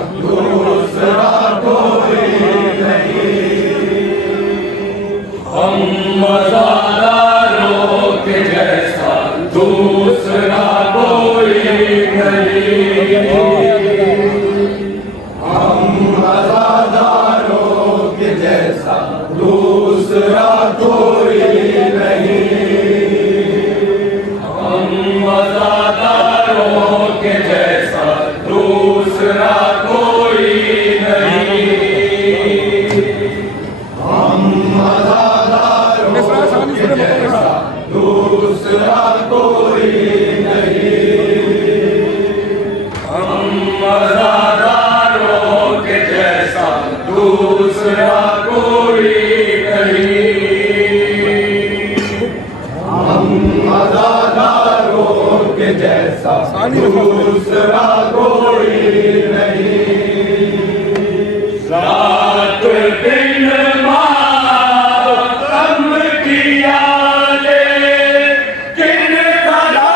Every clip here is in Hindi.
दूसरा कोई नहीं, हम मज़ादारों के जैसा दूसरा कोई नहीं, हम मज़ादारों के जैसा दूसरा कोई नहीं, हम मज़ादारों के जैसा दूसरा कोई नहीं, हम मज़ादारों के जैसा दूसरा कोई नहीं, हम मज़ादारों के जैसा दूसरा कोई नहीं, हम मज़ादारों के जैसा दूसरा कोई नहीं, रात दिन मातम किया लेकिन खड़ा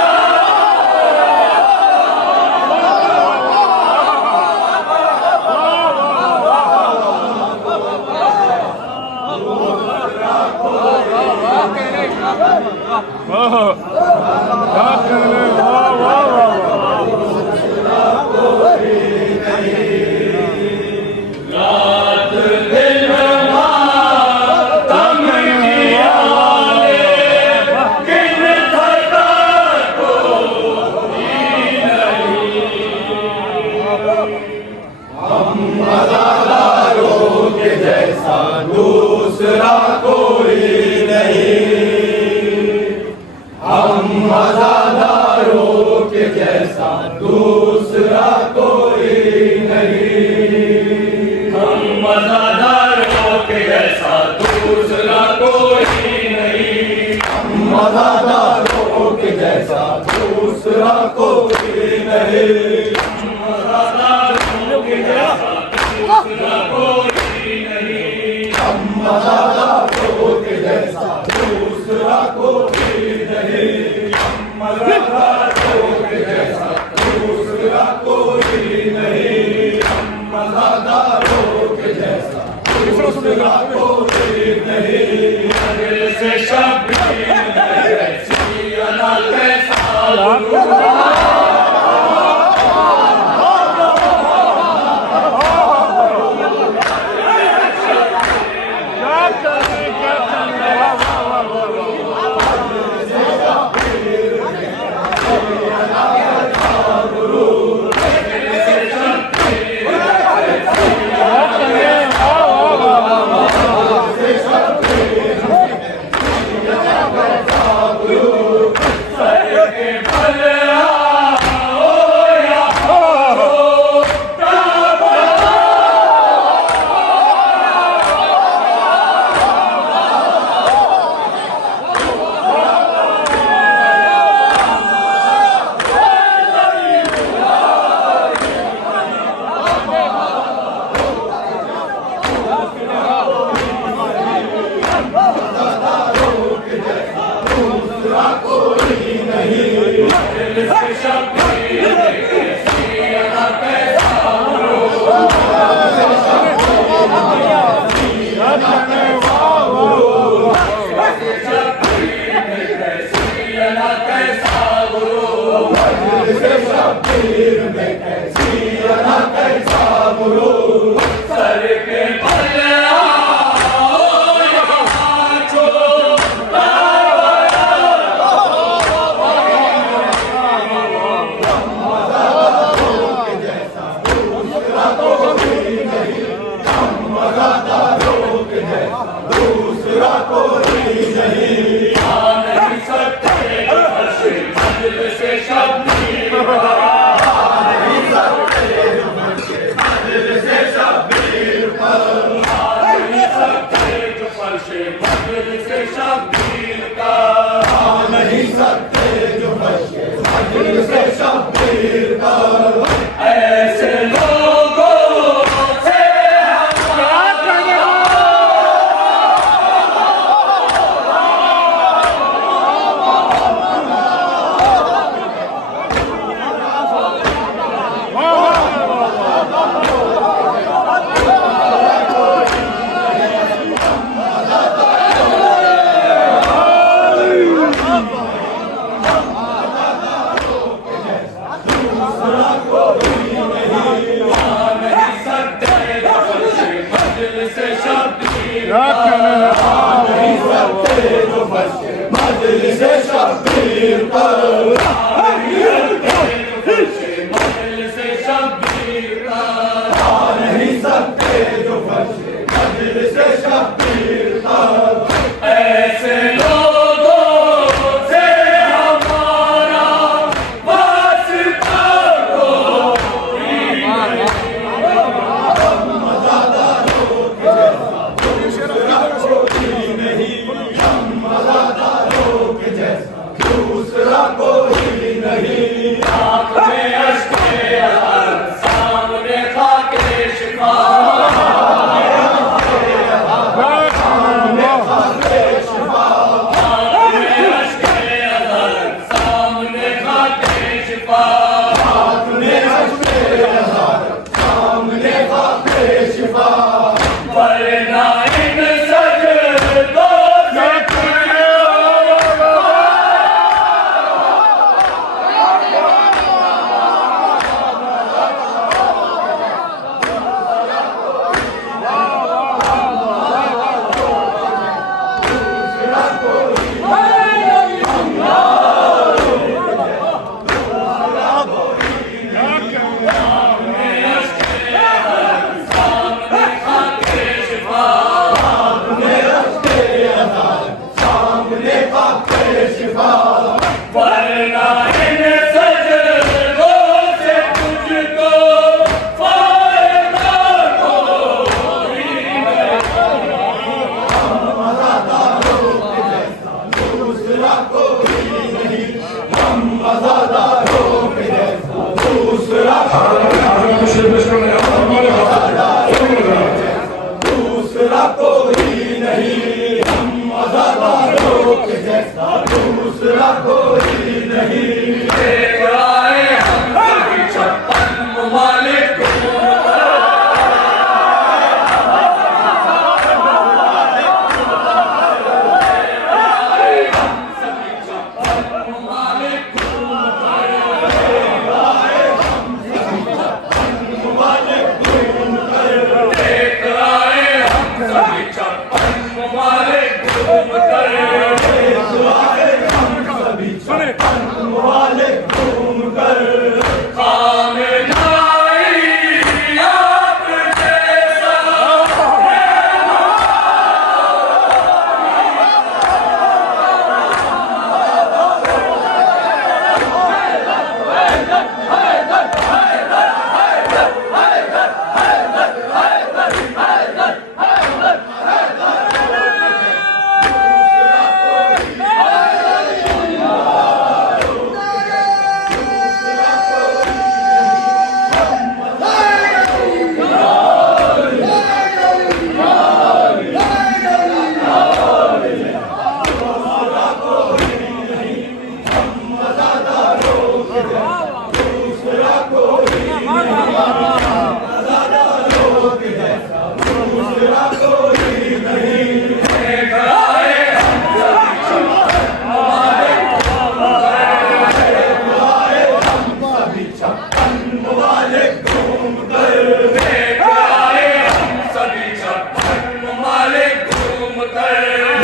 ममालिक घूम कर देख आए हम सभी 56 ममालिक घूम कर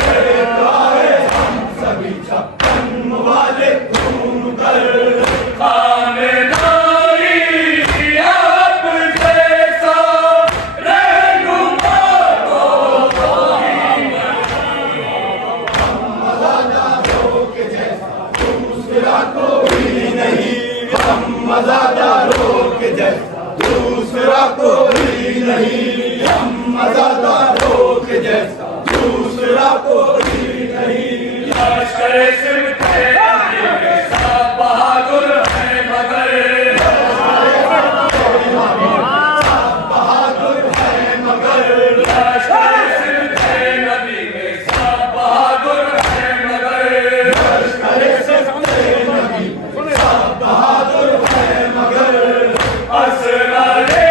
देख आए हम सभी 56 ममालिक घूम कर खानेदारी आप जैसा रहनुमा को कोई नहीं, हम मज़ादारों के जैसा दूसरा कोई नहीं, हम मज़ादारों के जैसा दूसरा कोई नहीं। लश्कर सिर्फ थे सब बहादुर हैं मगर बहादुर हैं मगर लश्कर सिर्फ थे नबी के सब बहादुर हैं मगर लश्कर सिर्फ थे नबी सब बहादुर हैं मगर असरारे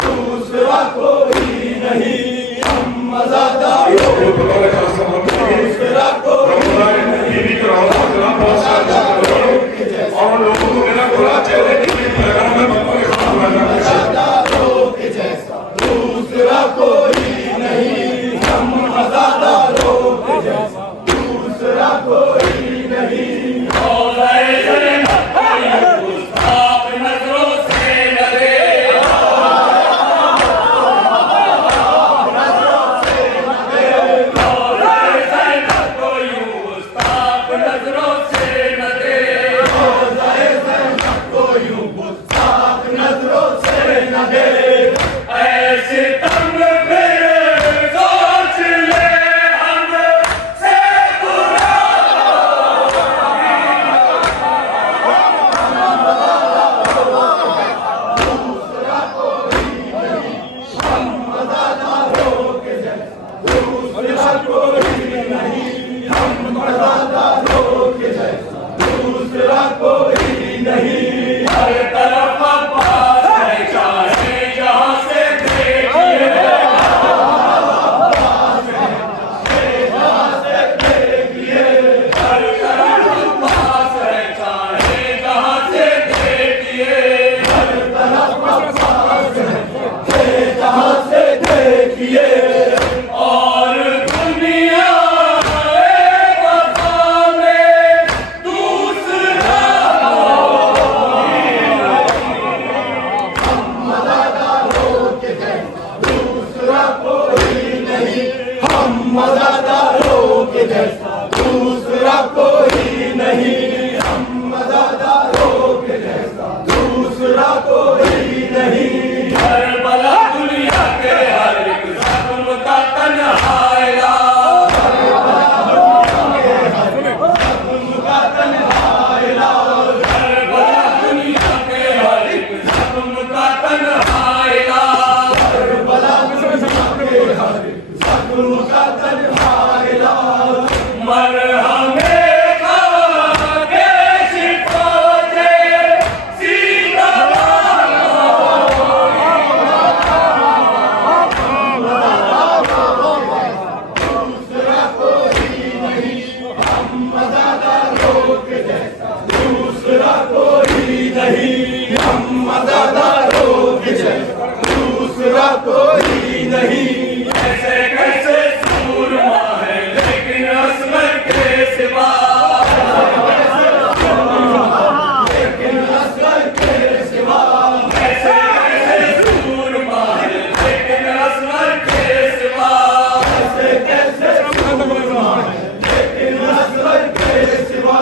दूसरा कोई नहीं, हम मज़ादारों दूसरा कोई और लोगों को मेरा बुरा चेहरे मज़ादारों के जैसा दूसरा कोई नहीं, हम मज़ादारों के जैसा दूसरा कोई नहीं। नजरों से लगे नजरों से न दे नजरों से न दे ऐसे तंग फिर सोच ले हम से बुरा दूसरा कोई नहीं, हम मज़ादारों के जैसा दूसरा कोई नहीं, हम मज़ादारों के जैसा दूसरा कोई नहीं। हर तरफ अब्बास है चाहे जहाँ से देखिए अब्बास है जहाँ से देखिए हर तरफ अब्बास है चाहे जहाँ से देखिए हर तरफ अब्बास है जहाँ से देखिए और दुनिया मज़ादारों के जैसा दूसरा कोई नहीं, हम मज़ादारों के जैसा दूसरा कोई नहीं। करबला दुनिया के हर एक ज़ख्म का तन्हाइला ज़ख्म का तन्हाइला करबला दुनिया के हर एक ज़ख्म का तन्हाइला करबला दुनिया के हर एक ज़ख्म का तन्हाइला मरहमे दूसरा कोई नहीं, हम मज़ादारों के जैसा दूसरा कोई नहीं। ऐसे कैसे सूरमा है लेकिन असगर के सिवा लेकिन असगर के सिवा ऐसे कैसे सूरमा है लेकिन असगर के सिवा ऐसे कैसे सूरमा है लेकिन असगर के सिवा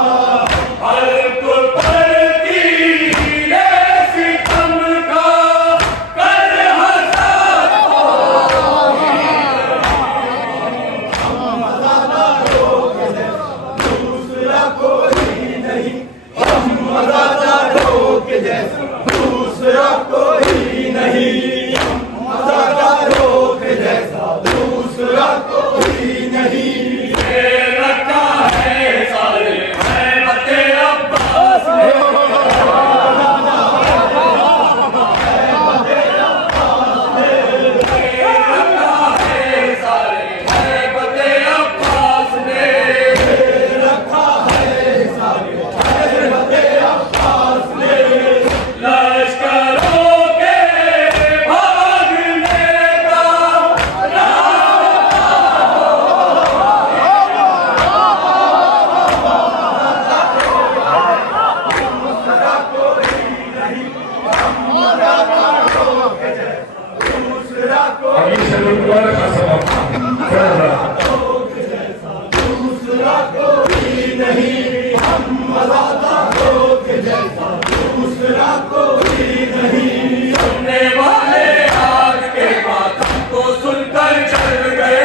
अभी से गुरुद्वारे का समापन कर रहा दूसरा कोई नहीं हम आजादारों के जैसा, दूसरा कोई नहीं। सुनने वाले आज के मातम को सुनकर चल गए,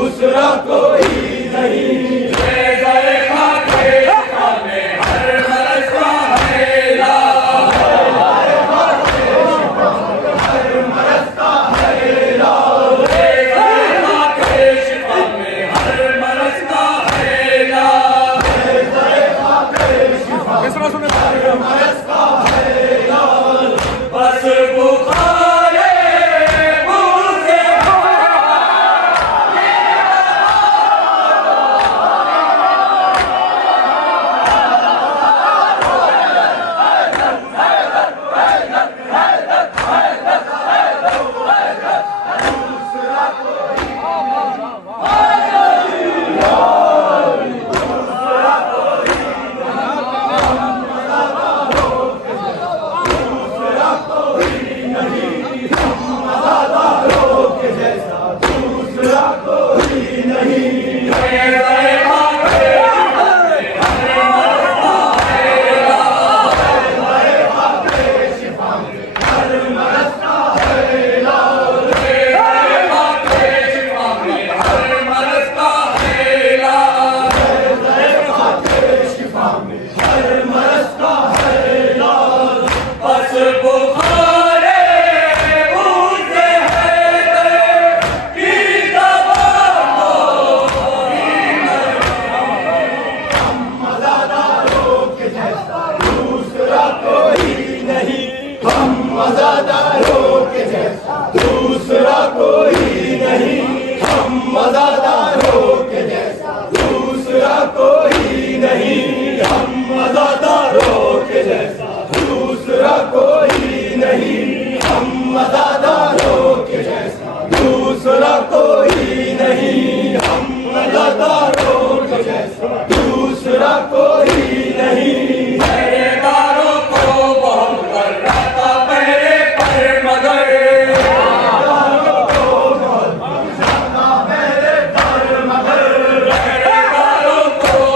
दूसरा कोई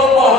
नहीं।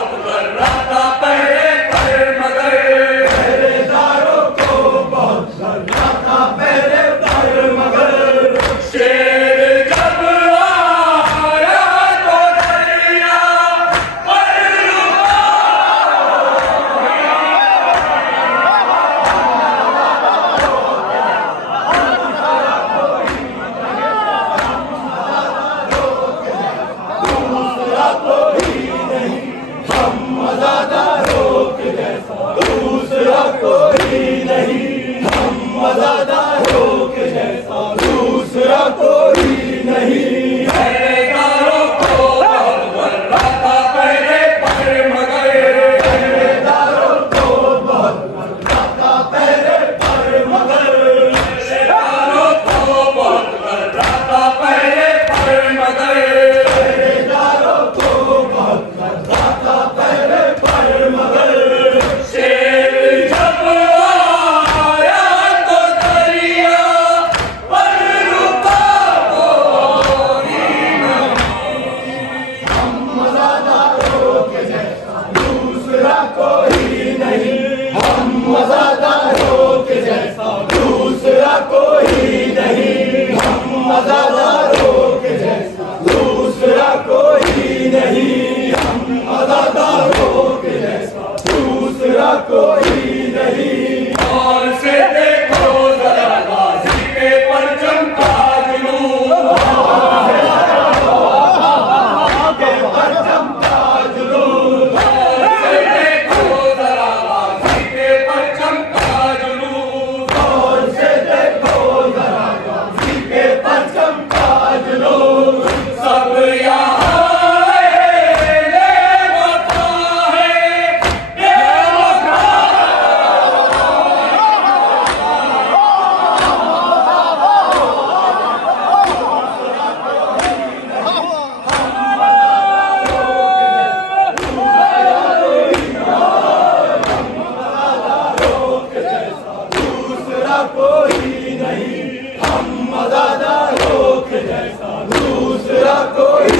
कोई नहीं, हम आजादारों के जैसा दूसरा कोई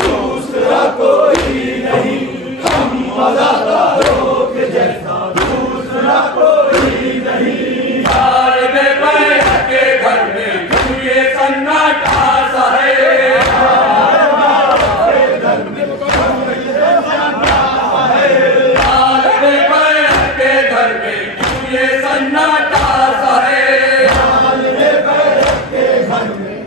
दूसरा कोई नहीं, हम आजादारों के जैसा दूसरा कोई नहीं। हाल में बैठ के घर में क्यों ये सन्नाटा सा है, हाल में बैठ के घर में क्यों ये सन्नाटा सा है, हाल में बैठ के घर में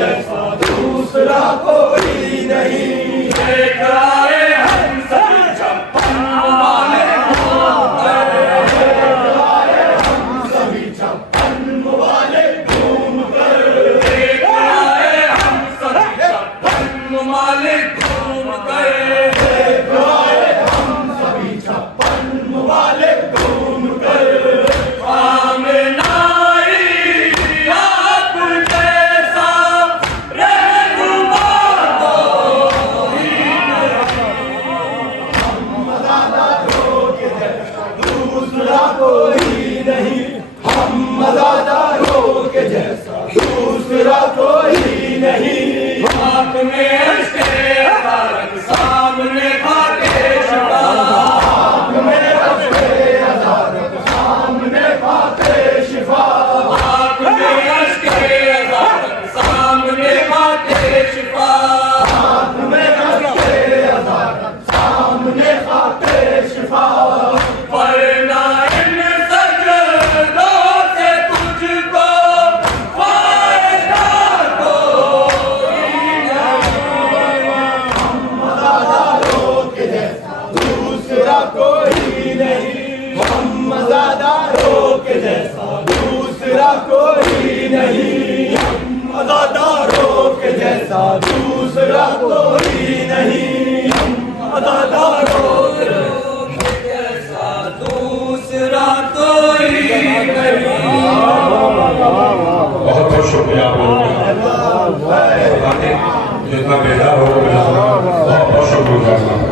जैसा दूसरा कोई नहीं। देख आए हम सभी छप्पन वाले घूम कर, सभी छप्पन वाले घूम कर, देख आए हम सभी छप्पन वाले घूम कर, हम सभी छप्पन वाले घूम कर। आमनाई आप जैसा रहनुमा दूसरा कोई नहीं, हम मज़ादारों के जैसा दूसरा कोई नहीं। आँख में अश्के अज़ारत सामने खाके शिफा, में अश्के अज़ारत सामने पाते शिफा, आँख में अश्के अज़ारत सामने खाके शिफा, में अश्के अज़ारत सामने पाते शिफा। वरना इन सजदों से तुझको फायदा कोई मज़ादारों के जैसा दूसरा कोई नहीं, हम मज़ादारों के जैसा दूसरा कोई नहीं। हम मज़ादारों के जैसा दूसरा कोई नहीं। हम मज़ादारों के जैसा दूसरा कोई नहीं। बहुत बहुत शुक्रिया आप लोगों का, जितना बेहतर हो बहुत बहुत शुक्रिया।